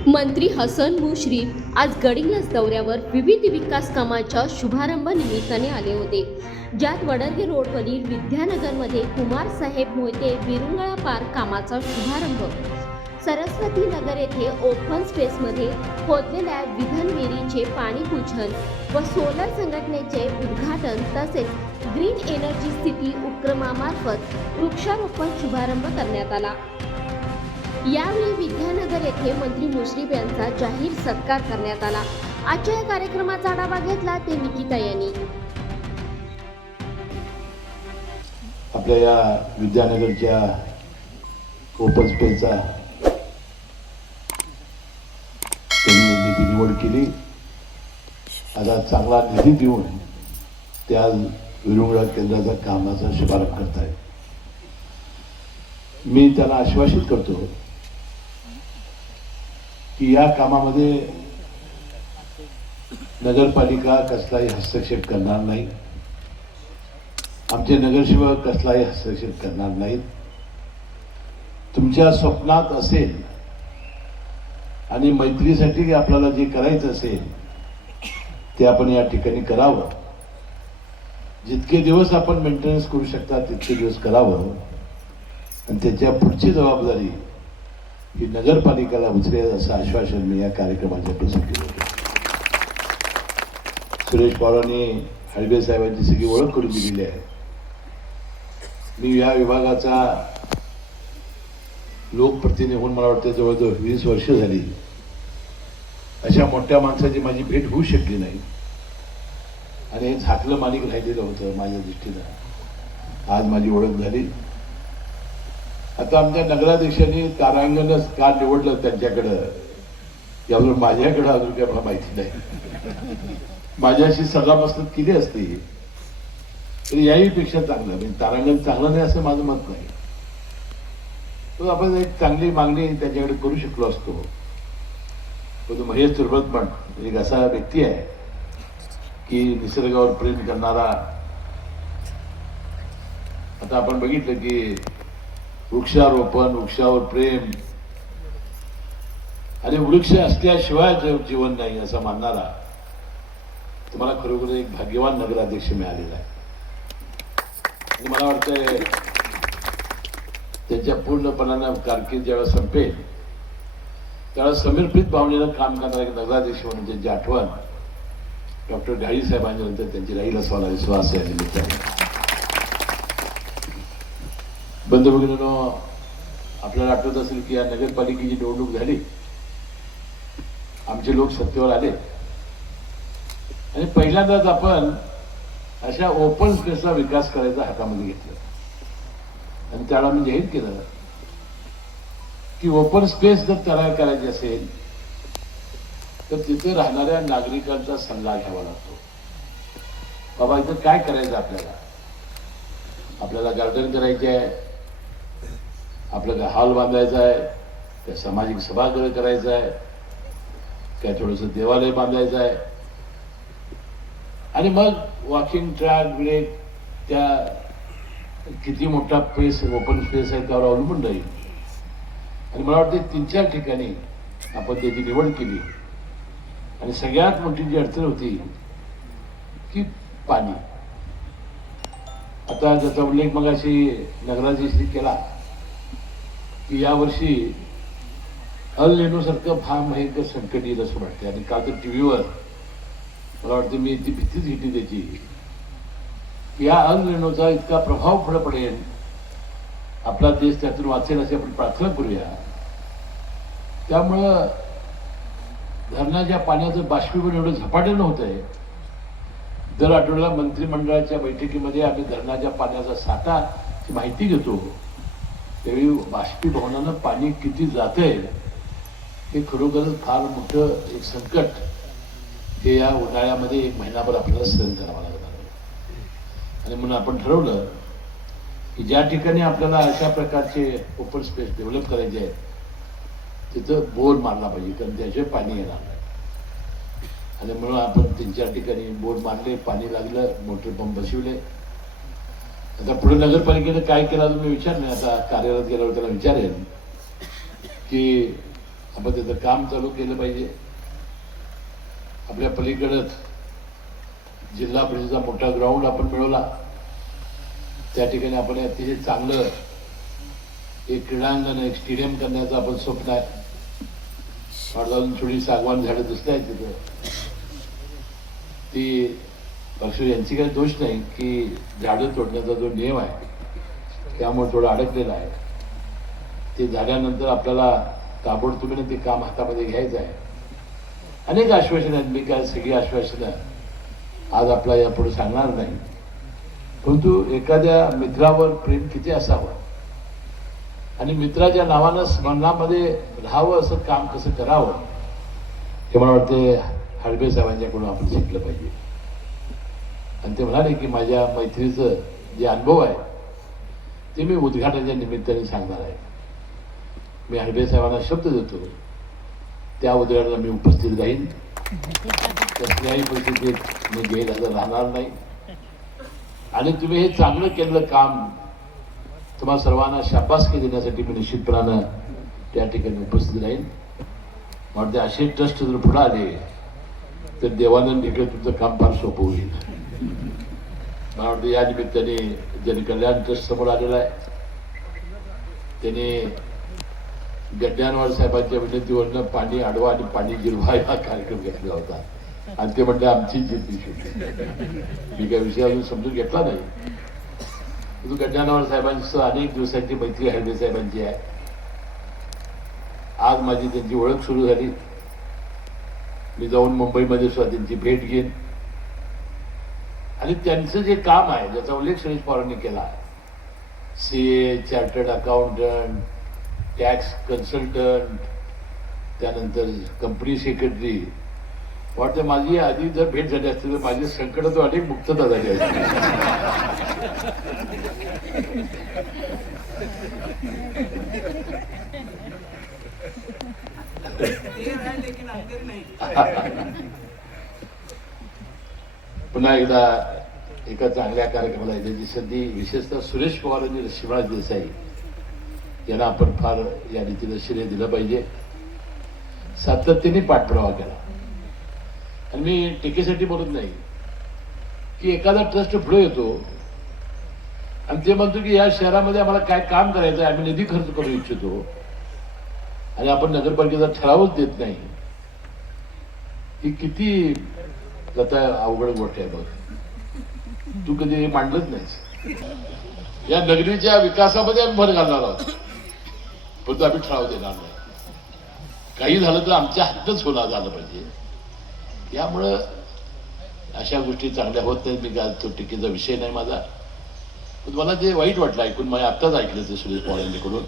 मंत्री हसन मुश्रीफ आज गडिंग्लज दौऱ्यावर विविध विकास कामाच्या शुभारंभ निमित्ताने आले होते, ज्यात वडरगे रोडवरील विद्यानगरमध्ये कुमारसाहेब मोहिते विरुंगळा पार्क कामाचा शुभारंभ, सरस्वती नगर येथे ओपन स्पेसमध्ये खोदलेल्या विधन विहिरीचे पाणीपूजन व सोलर संघटनेचे उद्घाटन तसेच ग्रीन एनर्जी सिटी उपक्रमामार्फत वृक्षारोपण शुभारंभ करण्यात आला। यावेळी विद्यानगर येथे मंत्री मुश्रीफ यांचा जाहीर सत्कार करण्यात आला। आजच्या या कार्यक्रमाचा आढावा घेतला ते निकिता यांनी। आपल्या या विद्यानगरच्या ओपन स्पेसचा त्यांनी निधी निवड केली। आता चांगला निधी देऊन त्या विरुंगळा केंद्राचा कामाचा शुभारंभ करतायत। मी त्याला आश्वासित करतो की या कामामध्ये नगरपालिका कसलाही हस्तक्षेप करणार नाही, आमचे नगरसेवक कसलाही हस्तक्षेप करणार नाहीत। तुमच्या स्वप्नात असेल आणि मैत्रीसाठी आपल्याला जे करायचं असेल ते आपण या ठिकाणी करावं। जितके दिवस आपण मेंटेनन्स करू शकता तितके दिवस करावं आणि त्याच्या पुढची जबाबदारी ही नगरपालिकेला उचलेल असं आश्वासन मी या कार्यक्रमाच्या प्रसंगी देतो। सुरेश पवारांनी हळबे साहेबांची सगळी ओळख करून दिलेली आहे। मी या विभागाचा लोकप्रतिनिधी म्हणून मला वाटतं जवळजवळ 20 वर्ष झाली। अशा मोठ्या माणसाची माझी भेट होऊ शकली नाही आणि हे झाकलं माणिक राहिलेलं होतं माझ्या दृष्टीनं। आज माझी ओळख झाली। आता आमच्या नगराध्यक्षांनी तारांगणच का निवडलं त्यांच्याकडं यावर माझ्याकडं अजून काही मला माहिती नाही। माझ्याशी सल्लामसलत केली असती तरी याहीपेक्षा चांगलं, म्हणजे तारांगण चांगलं नाही असं माझं मत नाही, पण आपण एक चांगली मागणी त्यांच्याकडे करू शकलो असतो। पण महेश तुर्बतमठ एक असा व्यक्ती आहे की निसर्गावर प्रेम करणारा। आता आपण बघितलं की वृक्षारोपण, वृक्षावर प्रेम आणि वृक्ष असल्याशिवाय जीवन नाही असं मानणारा तुम्हाला खरोखर एक भाग्यवान नगराध्यक्ष मिळालेला आहे। आणि मला वाटतंय त्याच्या पूर्णपणानं कारकीर्द ज्यावेळेस संपेल त्यावेळेस समर्पित भावनेनं काम करणारा एक नगराध्यक्ष म्हणून त्यांची आठवण डॉक्टर घाळी साहेबांच्या नंतर त्यांची राहील असा मला विश्वास आहे। निमित्ताने बंधू भगिनींनो, आपल्याला आठवत असेल की या नगरपालिकेची निवडणूक झाली, आमचे लोक सत्तेवर आले आणि पहिल्यांदाच आपण अशा ओपन स्पेसचा विकास करायचा हातामध्ये घेतला आणि त्याला मी जाहीर केलं की ओपन स्पेस जर तयार करायची असेल तर तिथे राहणाऱ्या नागरिकांचा सल्ला घ्यावा लागतो। बाबा इथं काय करायचं आपल्याला गार्डन करायचे आहे, आपल्याला हॉल बांधायचा आहे, त्या सामाजिक सभागृह करायचं आहे, काय थोडंसं देवालय बांधायचं आहे आणि मग वॉकिंग ट्रॅक ब्रेक त्या किती मोठा स्पेस ओपन स्पेस आहे त्यावर अवलंबून राहील। आणि मला वाटतं 3-4 ठिकाणी आपण त्याची निवड केली आणि सगळ्यात मोठी जी अडचण होती की पाणी। आता ज्याचा उल्लेख मगाशी नगराध्यक्षांनी केला की यावर्षी अल निनोसारखं फार भयंकर संकट येईल असं वाटते। आणि काल तर टीव्हीवर मला वाटतं मी ती भीतीच घेतली त्याची की या अल निनोचा इतका प्रभाव पुढे पडेल, आपला देश त्यातून वाचेल अशी आपण प्रार्थना करूया। त्यामुळं धरणाच्या पाण्याचं बाष्पीभवन एवढं झपाट्यानं होतंय। दर आठवड्याला मंत्रिमंडळाच्या बैठकीमध्ये आम्ही धरणाच्या पाण्याचा साठाची माहिती घेतो, त्यावेळी बाष्पीभवनानं पाणी किती जातंय हे खरोखरच फार मोठं एक संकट हे या उन्हाळ्यामध्ये 1 महिनाभर आपल्याला सहन करावं लागणार आहे। आणि म्हणून आपण ठरवलं की ज्या ठिकाणी आपल्याला अशा प्रकारचे ओपन स्पेस डेव्हलप करायचे आहेत तिथं बोर मारला पाहिजे, कारण त्याशिवाय पाणी येणार नाही। आणि म्हणून आपण 3-4 ठिकाणी बोर मारले, पाणी लागलं, मोटर पंप बसवले। आता पुढे नगरपालिकेने काय केलं तुम्ही विचार नाही, आता कार्यरत गेल्यावर त्याला विचारेन की आपण त्याचं काम चालू केलं पाहिजे. आपल्या पलीकडंच जिल्हा परिषदेचा मोठा ग्राउंड आपण मिळवला. त्या ठिकाणी आपण अतिशय चांगलं एक क्रीडांगण, एक स्टेडियम करण्याचं आपण स्वप्न आहे. अजून थोडी सागवान झाडं दिसत आहेत तिथं. ती पक्ष यांची काही दोष नाही की झाडं तोडण्याचा जो नियम आहे त्यामुळे थोडं अडकलेलं आहे. ते झाल्यानंतर आपल्याला ताबडतोबीने ते काम हातामध्ये घ्यायचं आहे. अनेक आश्वासनं आहेत. मी काय सगळी आश्वासनं आज आपला यापुढे सांगणार नाही, परंतु एखाद्या मित्रावर प्रेम किती असावं आणि मित्राच्या नावानं स्मरणामध्ये राहावं असं काम कसं करावं हे मला वाटते हडबे साहेबांच्याकडून आपण शिकलं पाहिजे. आणि ते म्हणाले की माझ्या मैत्रीचं जे अनुभव आहे ते मी उद्घाटनाच्या निमित्ताने सांगणार आहे. मी हडबे साहेबांना शब्द देतो त्या उद्घाटनाला मी उपस्थित राहीन. कसल्याही परिस्थितीत मी गैरहजर राहणार नाही. आणि तुम्ही हे चांगलं केलेलं काम तुम्हा सर्वांना शाबासकी देण्यासाठी मी निश्चितपणानं त्या ठिकाणी उपस्थित राहीन. म्हणते असे ट्रस्ट जर पुढे आले तर देवानंद इकडे तुमचं काम फार सोपं होईल. मला वाटतं या निमित्ताने जनकल्याण ट्रस्ट समोर आलेला आहे. त्याने गड्ड्यांवर साहेबांच्या विनंतीवरनं पाणी अडवा आणि पाणी जिरवा हा कार्यक्रम घेतला होता आणि ते म्हणते आमची जिद्दी शेवटी. मी काही विषय अजून समजून घेतला नाही. गड्ड्यांवर साहेबांची अनेक दिवसांची मैत्री हडबे साहेबांची आहे. आज माझी त्यांची ओळख सुरू झाली. मी जाऊन मुंबईमध्ये सुद्धा त्यांची भेट घेईन आणि त्यांचं जे काम आहे ज्याचा उल्लेख सुरेश पवारांनी केला, CA, chartered accountant, tax consultant, त्यानंतर कंपनी सेक्रेटरी, वाटतं माझी आधी जर भेट झाली असती तर माझी संकटातून अनेक मुक्तता झाली असती. पुन्हा एकदा एका चांगल्या कार्यक्रमाला याची संधी विशेषतः सुरेश पवार आणि शिवराज देसाई यांना आपण फार या रीतीनं श्रेय दिलं पाहिजे. सातत्याने पाठपुरावा केला. आणि मी टीकेसाठी बोलत नाही की एखादा ट्रस्ट पुढे येतो आणि ते म्हणतो की या शहरामध्ये आम्हाला काय काम करायचं आहे, आम्ही निधी खर्च करू इच्छितो आणि आपण नगरपालिकेचा ठरावच देत नाही. ही किती आता अवघड गोष्ट आहे बघ. तू कधी हे मांडलंच नाहीस. या नगरीच्या विकासामध्ये आम्ही भर घालणार आहोत, परंतु आम्ही ठराव देणार नाही. काही झालं तर आमच्या हातच होणार झालं पाहिजे. यामुळं अशा गोष्टी चांगल्या होत नाहीत. मी काय तो टीकेचा विषय नाही माझा, पण मला ते वाईट वाटलं ऐकून. मला आत्ताच ऐकलं ते सुरेश पवार यांच्याकडून.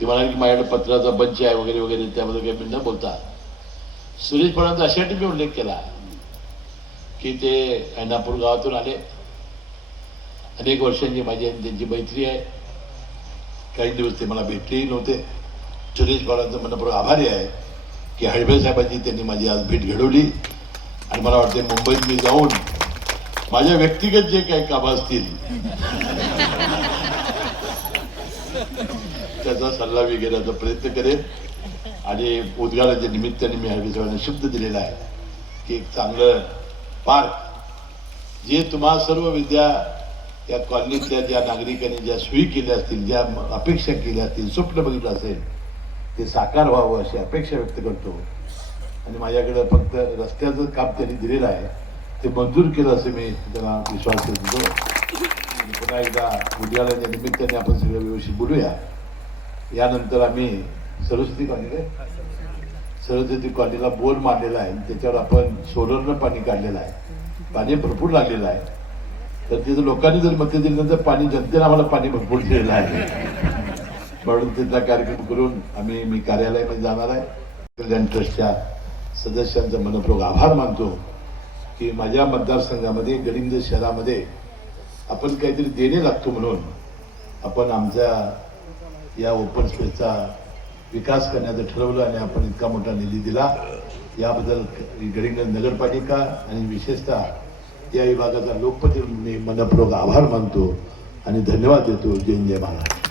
ते म्हणाले की माझ्याकडे पत्राचा बंच आहे वगैरे वगैरे. त्यामध्ये काही मी न बोलता सुरेश पवारांचा अशासाठी मी उल्लेख केला की ते ऐनापूर गावातून आले. अनेक वर्षांची माझी आणि त्यांची मैत्री आहे. काही दिवस ते मला भेटलेही नव्हते. सुरेश पवारांचा मनपूर्वक आभारी आहे की हडबे साहेबांची त्यांनी माझी आज भेट घडवली. आणि मला वाटते मुंबईत मी जाऊन माझ्या व्यक्तिगत जे काही कामं असतील त्याचा सल्ला घेण्याचा प्रयत्न करेन. आणि उद्घाटनाच्या निमित्ताने मी हडबे साहेबांना शब्द दिलेला आहे की एक चांगलं पार्क जे तुम्हा सर्व विद्या या कॉलनीतल्या ज्या नागरिकांनी ज्या सोयी केल्या असतील, ज्या अपेक्षा केल्या असतील, स्वप्न बघितलं असेल, ते साकार व्हावं अशी अपेक्षा व्यक्त करतो. आणि माझ्याकडे फक्त रस्त्याचं काम त्यांनी दिलेलं आहे, ते मंजूर केलं असं मी त्यांना विश्वास देतो. आणि पुन्हा एकदा उद्घाटनाच्या निमित्ताने आपण सगळं व्यवस्थित बोलूया. यानंतर आम्ही सरस्वती कॉलनीला बोर मारलेला आहे. त्याच्यावर आपण सोलरनं पाणी काढलेलं आहे. पाणी भरपूर लागलेलं आहे. तर तिथं लोकांनी जर मत दिल्यानंतर पाणी जनतेने आम्हाला पाणी भरपूर दिलेलं आहे. म्हणून तिथला कार्यक्रम करून मी कार्यालयामध्ये जाणार आहे. कल्याण ट्रस्टच्या सदस्यांचा मनपूर्वक आभार मानतो की माझ्या मतदारसंघामध्ये गडिंग्लज शहरामध्ये आपण काहीतरी देणे लागतो म्हणून आपण आमच्या या ओपन स्पेसचा विकास करण्याचं ठरवलं आणि आपण इतका मोठा निधी दिला. याबद्दल गडिंग्लज नगरपालिका आणि विशेषतः या विभागाचा लोकप्रतिनिधी मनपूर्वक आभार मानतो आणि धन्यवाद देतो. जय जय महाराज.